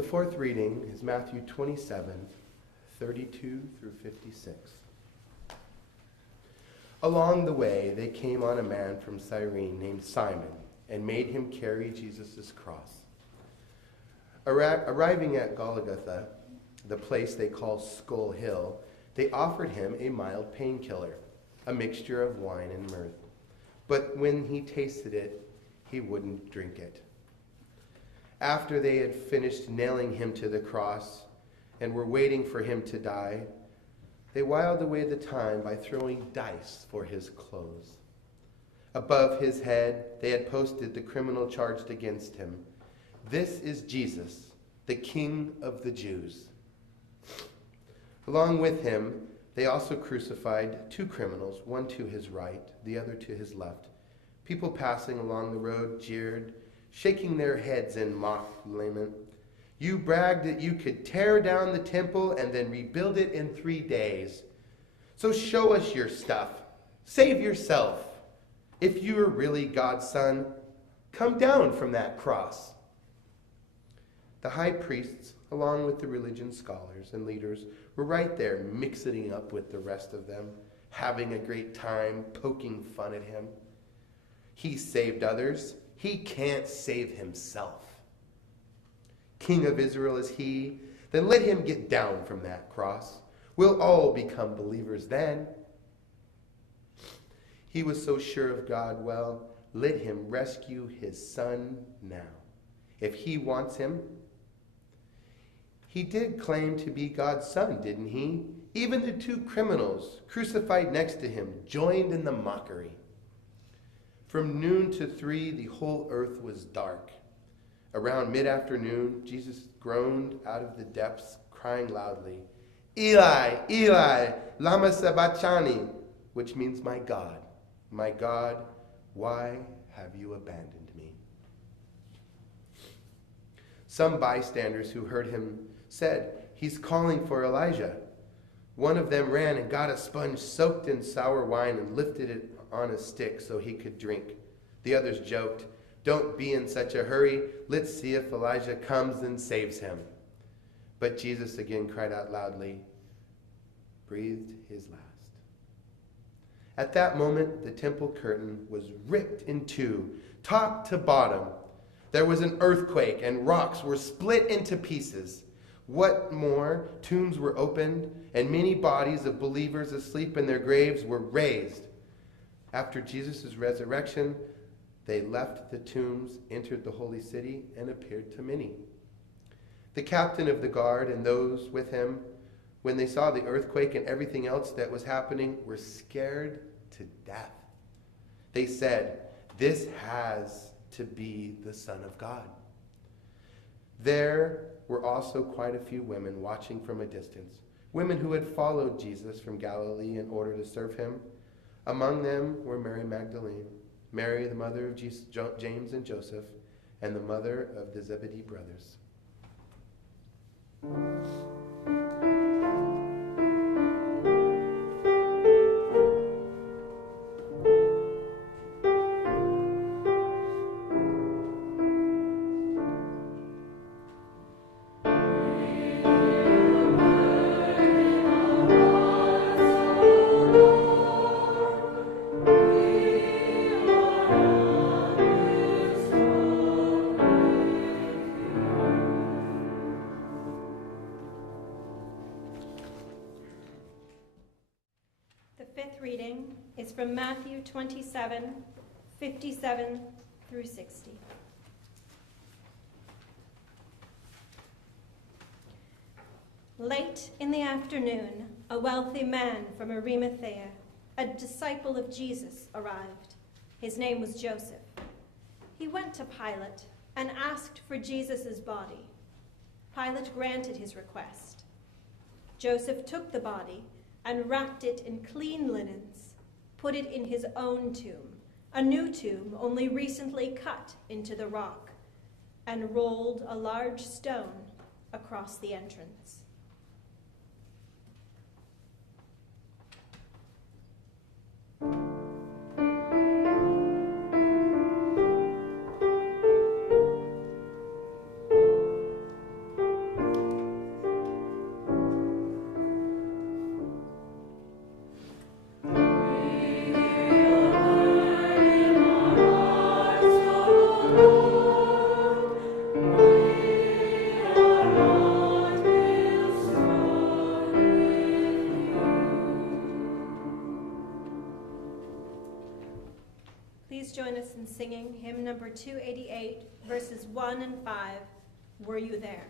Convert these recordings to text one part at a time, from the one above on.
The fourth reading is Matthew 27, 32 through 56. Along the way, they came on a man from Cyrene named Simon and made him carry Jesus' cross. Arriving at Golgotha, the place they call Skull Hill, they offered him a mild painkiller, a mixture of wine and myrrh. But when he tasted it, he wouldn't drink it. After they had finished nailing him to the cross and were waiting for him to die, they whiled away the time by throwing dice for his clothes. Above his head, they had posted the criminal charged against him. "This is Jesus, the King of the Jews." Along with him, they also crucified two criminals, one to his right, the other to his left. People passing along the road jeered, shaking their heads in mock lament. "You bragged that you could tear down the temple and then rebuild it in 3 days. So show us your stuff. Save yourself. If you are really God's son, come down from that cross." The high priests, along with the religion scholars and leaders, were right there mixing up with the rest of them, having a great time, poking fun at him. He saved others. He can't save himself. King of Israel is he? Then let him get down from that cross. We'll all become believers then. He was so sure of God, well, let him rescue his son now. If he wants him. He did claim to be God's son, didn't he? Even the two criminals crucified next to him joined in the mockery. From noon to 3, the whole earth was dark. Around mid-afternoon, Jesus groaned out of the depths, crying loudly, "Eli, Eli, lama sabachthani," which means, my God, why have you abandoned me?" Some bystanders who heard him said, "He's calling for Elijah." One of them ran and got a sponge soaked in sour wine and lifted it on a stick so he could drink. The others joked, "Don't be in such a hurry. Let's see if Elijah comes and saves him." But Jesus again cried out loudly, breathed his last. At that moment, the temple curtain was ripped in two, top to bottom. There was an earthquake and rocks were split into pieces. What more? Tombs were opened, and many bodies of believers asleep in their graves were raised. After Jesus' resurrection, they left the tombs, entered the holy city, and appeared to many. The captain of the guard and those with him, when they saw the earthquake and everything else that was happening, were scared to death. They said, "This has to be the Son of God." There were also quite a few women watching from a distance, women who had followed Jesus from Galilee in order to serve him. Among them were Mary Magdalene, Mary the mother of James and Joseph, and the mother of the Zebedee brothers. Reading is from Matthew 27, 57 through 60. Late in the afternoon, a wealthy man from Arimathea, a disciple of Jesus, arrived. His name was Joseph. He went to Pilate and asked for Jesus' body. Pilate granted his request. Joseph took the body and wrapped it in clean linens, put it in his own tomb, a new tomb only recently cut into the rock, and rolled a large stone across the entrance. join us in singing hymn number 288, verses 1 and 5, Were You There?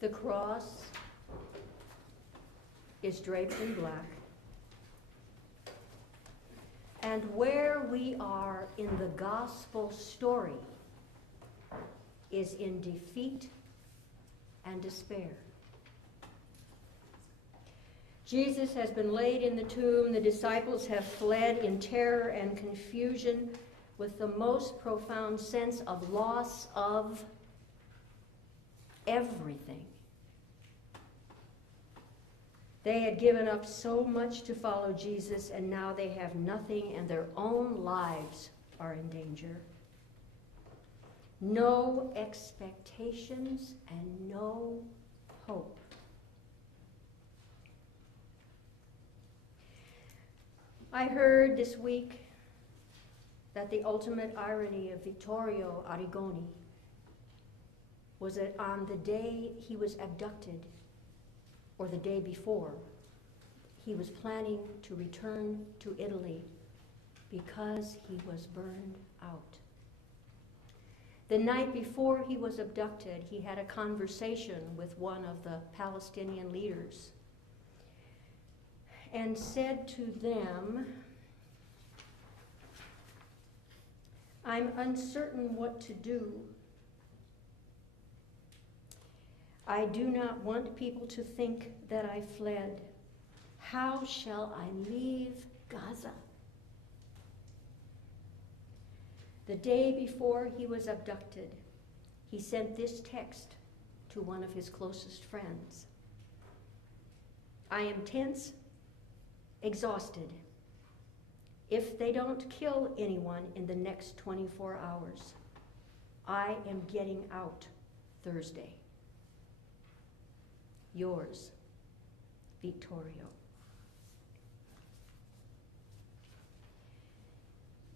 The cross is draped in black. And where we are in the gospel story is in defeat and despair. Jesus has been laid in the tomb. The disciples have fled in terror and confusion with the most profound sense of loss of everything. They had given up so much to follow Jesus, and now they have nothing, and their own lives are in danger. No expectations and no hope. I heard this week that the ultimate irony of Vittorio Arrigoni was that on the day he was abducted, or the day before, he was planning to return to Italy because he was burned out. The night before he was abducted, he had a conversation with one of the Palestinian leaders and said to them, "I'm uncertain what to do. I do not want people to think that I fled. How shall I leave Gaza?" The day before he was abducted, he sent this text to one of his closest friends. "I am tense, exhausted. If they don't kill anyone in the next 24 hours, I am getting out Thursday. Yours, Vittorio."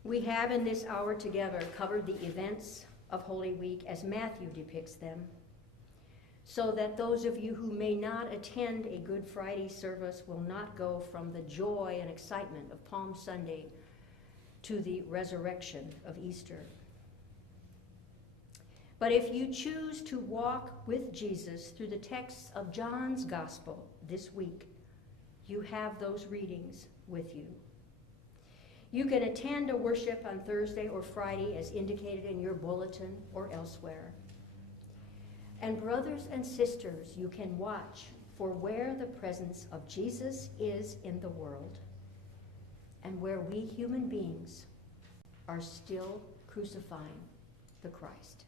We have in this hour together covered the events of Holy Week as Matthew depicts them, so that those of you who may not attend a Good Friday service will not go from the joy and excitement of Palm Sunday to the resurrection of Easter. But if you choose to walk with Jesus through the texts of John's Gospel this week, you have those readings with you. You can attend a worship on Thursday or Friday as indicated in your bulletin or elsewhere. And brothers and sisters, you can watch for where the presence of Jesus is in the world and where we human beings are still crucifying the Christ.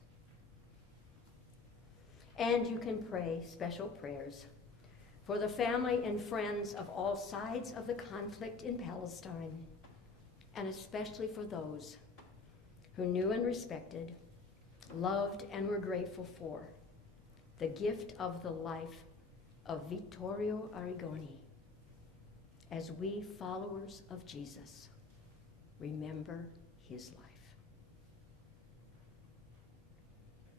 And you can pray special prayers for the family and friends of all sides of the conflict in Palestine, and especially for those who knew and respected, loved and were grateful for the gift of the life of Vittorio Arrigoni. As we followers of Jesus remember his life.